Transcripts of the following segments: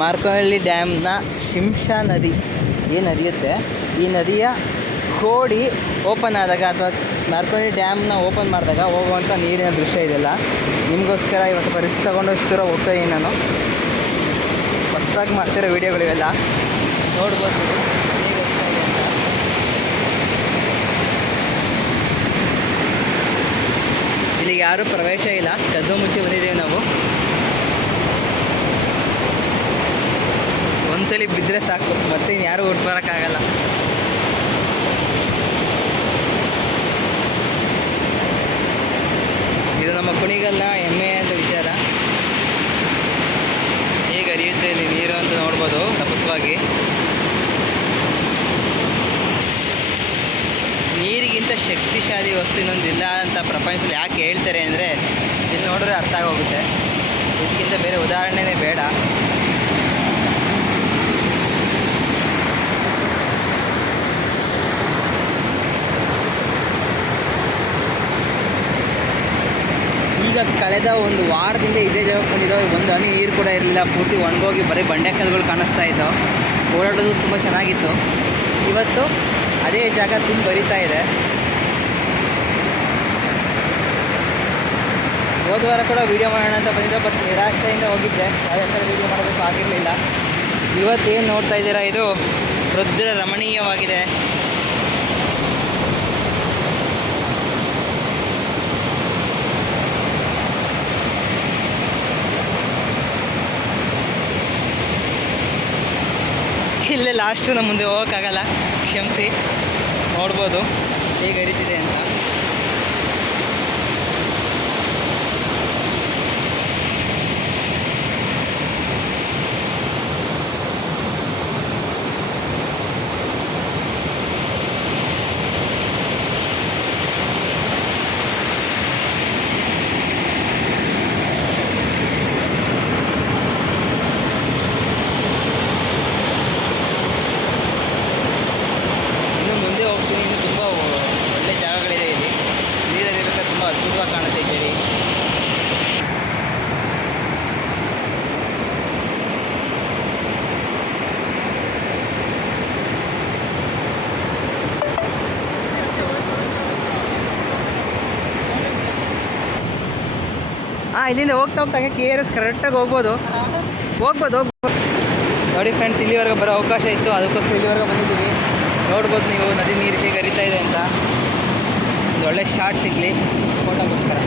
ಮಾರ್ಕೋನಹಳ್ಳಿ ಡ್ಯಾಮ್ನ ಶಿಂಷಾ ನದಿ ಏನು ಹರಿಯುತ್ತೆ, ಈ ನದಿಯ ಕೋಡಿ ಓಪನ್ ಆದಾಗ ಅಥವಾ ಮಾರ್ಕೋನಹಳ್ಳಿ ಡ್ಯಾಮ್ನ ಓಪನ್ ಮಾಡಿದಾಗ ಹೋಗುವಂಥ ನೀರಿನ ದೃಶ್ಯ ಇದೆಲ್ಲ ನಿಮಗೋಸ್ಕರ ಇವತ್ತು ರಿಸ್ಕ್ ತೊಗೊಂಡು ಇಷ್ಟು ದೂರ ಹೋಗ್ತಾಯಿದ್ದೀನಿ ನಾನು. ಹೊಸದಾಗಿ ಮಾಡ್ತಿರೋ ವೀಡಿಯೋಗಳಿವೆಲ್ಲ ನೋಡ್ಬೋದು ಹೇಗೆ ಹೋಗ್ತಾ ಇದೆ ಅಂತ. ಇಲ್ಲಿಗೆ ಯಾರೂ ಪ್ರವೇಶ ಇಲ್ಲ, ಕದ್ದು ಮುಚ್ಚಿ ಬಂದಿದ್ದೇವೆ ನಾವು. ಒಂದ್ಸಲಿ ಬಿದ್ದರೆ ಸಾಕು, ಮತ್ತೆ ಇನ್ನು ಯಾರೂ ಹುಟ್ಟು ಬರೋಕ್ಕಾಗಲ್ಲ. ಇದು ನಮ್ಮ ಕುಣಿಗಲ್ನ ಹೆಮ್ಮೆಯಾದ ವಿಚಾರ. ಹೇಗೆ ಹರಿಯುತ್ತೆ ಇಲ್ಲಿ ನೀರು ಅಂತ ನೋಡ್ಬೋದು ತಪಸ್ವಾಗಿ. ನೀರಿಗಿಂತ ಶಕ್ತಿಶಾಲಿ ವಸ್ತು ಇನ್ನೊಂದಿಲ್ಲ ಅಂತ ಪ್ರಪಂಚದಲ್ಲಿ ಯಾಕೆ ಹೇಳ್ತಾರೆ ಅಂದರೆ ಇಲ್ಲಿ ನೋಡಿದ್ರೆ ಅರ್ಥ ಆಗೋಗುತ್ತೆ. ಇದಕ್ಕಿಂತ ಬೇರೆ ಉದಾಹರಣೆನೇ ಬೇಡ. ಈಗ ಕಳೆದ ಒಂದು ವಾರದಿಂದ ಇದೇ ಜಾಗಕ್ಕೆ ಬಂದಿದ್ದಾವೆ. ಒಂದು ಹನಿ ನೀರು ಕೂಡ ಇರಲಿಲ್ಲ, ಪೂರ್ತಿ ಒಣಗೋಗಿ ಬರೀ ಬಂಡೆಕಲ್ಲುಗಳು ಕಾಣಿಸ್ತಾ ಇದ್ದವು. ಓಡಾಡೋದು ತುಂಬ ಚೆನ್ನಾಗಿತ್ತು. ಇವತ್ತು ಅದೇ ಜಾಗ ತುಂಬ ಬರಿತಾ ಇದೆ. ಹೋದ ವಾರ ಕೂಡ ವೀಡಿಯೋ ಮಾಡೋಣ ಅಂತ ಬಂದಿದ್ದೆ, ಬಟ್ ನಿರಾಶೆಯಿಂದ ಹೋಗಿದ್ದೆ. ಯಾವುದೇ ಥರ ವೀಡಿಯೋ ಮಾಡೋದಕ್ಕೂ ಆಗಿರಲಿಲ್ಲ. ಇವತ್ತೇನು ನೋಡ್ತಾ ಇದ್ದೀರಾ, ಇದು ರುದ್ರ ರಮಣೀಯವಾಗಿದೆ. ಇಲ್ಲೇ ಲಾಸ್ಟು ನಮ್ಮ ಮುಂದೆ ಹೋಗೋಕ್ಕಾಗಲ್ಲ, ಕ್ಷಮಿಸಿ. ನೋಡ್ಬೋದು ಹೇಗೆ ಹರಿತಿದೆ ಅಂತ. ಅದ್ಭುತವಾಗಿ ಕಾಣುತ್ತೆ ಈ ಚಳಿ. ಇಲ್ಲಿಂದ ಹೋಗ್ತಾ ಹೋಗ್ತಾ KRS ಕರೆಕ್ಟಾಗಿ ಹೋಗ್ಬೋದು. ನೋಡಿ ಫ್ರೆಂಡ್ಸ್, ಇಲ್ಲಿವರೆಗೆ ಬರೋ ಅವಕಾಶ ಇತ್ತು, ಅದಕ್ಕೋಸ್ಕರ ಇಲ್ಲಿವರೆಗೆ ಬಂದಿದ್ದೀವಿ. ನೋಡ್ಬೋದು ನೀವು ನದಿ ನೀರು ಹೇಗೆ ಹರಿತಾ ಇದೆ ಅಂತ. ಒಂದು ಒಳ್ಳೆ ಶಾರ್ಟ್ ಸಿಗಲಿ ಫೋಟೋಗೋಸ್ಕರ.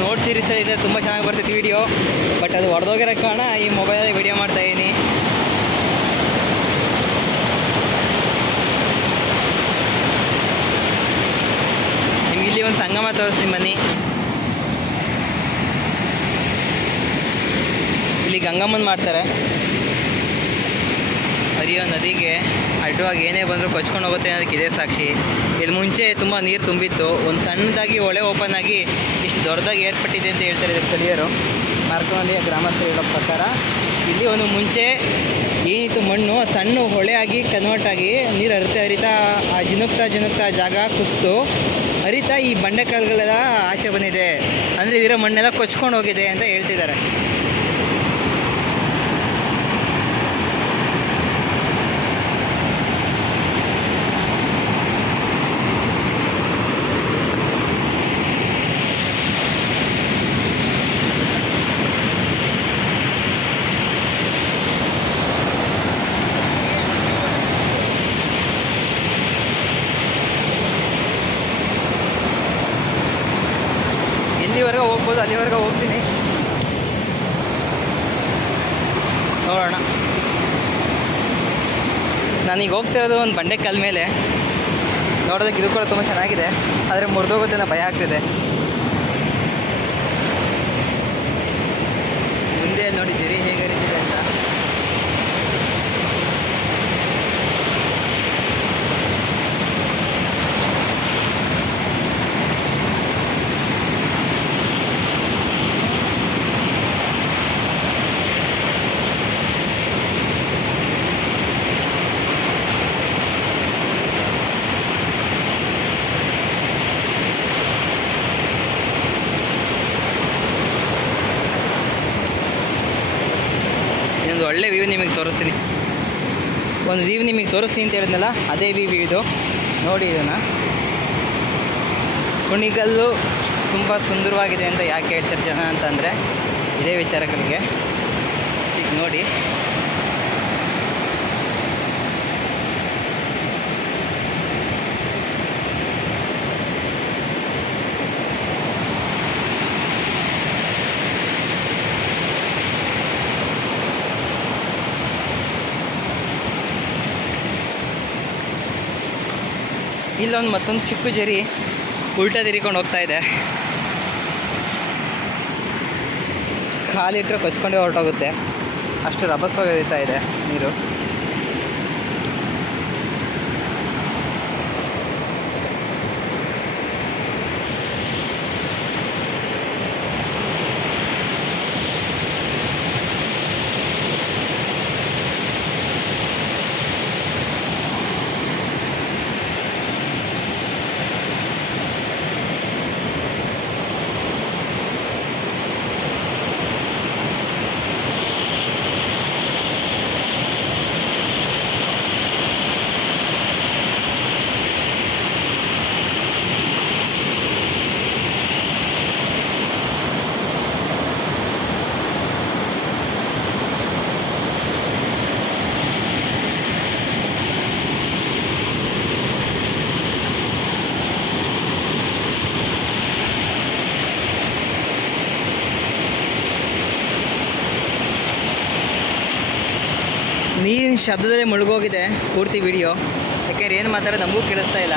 ನೋಟ್ ಸೀರೀಸ್ ಇದೆ, ತುಂಬ ಚೆನ್ನಾಗಿ ಬರ್ತೈತಿ ವೀಡಿಯೋ. ಬಟ್ ಅದು ಹೊಡೆದೋಗಿರೋ ಕಾರಣ ಈ ಮೊಬೈಲಲ್ಲಿ ವೀಡಿಯೋ ಮಾಡ್ತಾಯಿದ್ದೀನಿ. ನಿಮ್ಗೆ ಇಲ್ಲಿ ಒಂದು ಸಂಗಮ ತೋರಿಸ್ತೀನಿ ಬನ್ನಿ. ಇಲ್ಲಿ ಗಂಗಮ್ಮನ ಮಾಡ್ತಾರೆ. ಹರಿಯೋ ನದಿಗೆ ಅಡ್ಡವಾಗಿ ಏನೇ ಬಂದರೂ ಕೊಚ್ಕೊಂಡು ಹೋಗುತ್ತೆ ಅನ್ನೋದಕ್ಕೆ ಇದೇ ಸಾಕ್ಷಿ. ಇಲ್ಲಿ ಮುಂಚೆ ತುಂಬ ನೀರು ತುಂಬಿತ್ತು. ಒಂದು ಸಣ್ಣದಾಗಿ ಹೊಳೆ ಓಪನ್ ಆಗಿ ಇಷ್ಟು ದೊಡ್ಡದಾಗಿ ಏರ್ಪಟ್ಟಿದೆ ಅಂತ ಹೇಳ್ತಾರೆ ಇದಕ್ಕೆ ಸ್ಥಳೀಯರು. ಮಾರ್ಕೋನಹಳ್ಳಿಯ ಗ್ರಾಮಸ್ಥರು ಹೇಳೋ ಪ್ರಕಾರ ಇಲ್ಲಿ ಒಂದು ಮುಂಚೆ ಏನಿತ್ತು ಮಣ್ಣು ಸಣ್ಣ ಹೊಳೆ ಆಗಿ ಕನ್ವರ್ಟ್ ಆಗಿ ನೀರು ಹರಿತಾ ಆ ಜಿನುಕ್ತಾ ಜಾಗ ಕುಸಿದು ಹರಿತಾ ಈ ಬಂಡೆಕಲ್ಲುಗಳೆಲ್ಲ ಆಚೆ ಬಂದಿದೆ. ಅಂದರೆ ಇದರ ಮಣ್ಣೆಲ್ಲ ಕೊಚ್ಕೊಂಡು ಹೋಗಿದೆ ಅಂತ ಹೇಳ್ತಿದ್ದಾರೆ. ಎಲ್ಲಿವರೆಗೆ ಹೋಗ್ಬೋದು ಅಲ್ಲಿವರೆಗೆ ಹೋಗ್ತೀನಿ, ನೋಡೋಣ. ನಾನೀಗ ಹೋಗ್ತಿರೋದು ಒಂದು ಬಂಡೆಕಲ್ ಮೇಲೆ. ನೋಡೋದಕ್ಕೆ ಇದು ಕೂಡ ತುಂಬ ಚೆನ್ನಾಗಿದೆ, ಆದರೆ ಮುರಿದೋಗುತ್ತೆ ಅನ್ನೋ ಭಯ ಆಗ್ತಿದೆ. ಮುಂದೆ ನೋಡಿ ಜರಿ ಹೇಗೆ ಹರಿತಿದೆ ಅಂತ. ಒಳ್ಳೆ ವ್ಯೂ ನಿಮಗೆ ತೋರಿಸ್ತೀನಿ. ಒಂದು ವ್ಯೂ ನಿಮಗೆ ತೋರಿಸ್ತೀನಿ ಅಂತ ಹೇಳಿದ್ನಲ್ಲ, ಅದೇ ವ್ಯೂ ಇದು ನೋಡಿ. ಇದನ್ನು ಕುಣಿಗಲ್ಲು ತುಂಬ ಸುಂದರವಾಗಿದೆ ಅಂತ ಯಾಕೆ ಹೇಳ್ತಾರೆ ಜನ ಅಂತಂದರೆ ಇದೇ ವಿಚಾರಗಳಿಗೆ. ಈಗ ನೋಡಿ, ಇಲ್ಲೊಂದು ಮತ್ತೊಂದು ಚಿಕ್ಕ ಜರಿ ಉಲ್ಟಾ ತಿರ್ಕೊಂಡು ಹೋಗ್ತಾ ಇದೆ. ಕಾಲಿಟ್ಟರೆ ಕೊಚ್ಕೊಂಡೇ ಹೊರಟೋಗುತ್ತೆ, ಅಷ್ಟು ರಭಸವಾಗಿ ಹರಿತಾ ಇದೆ ನೀರು. ನೀರಿನ ಶಬ್ದದಲ್ಲೇ ಮುಳುಗೋಗಿದೆ ಪೂರ್ತಿ ವಿಡಿಯೋ. ಯಾಕೆಂದ್ರೆ ಏನು ಮಾತಾಡೋದು ನಮಗೂ ಕೇಳಿಸ್ತಾ ಇಲ್ಲ.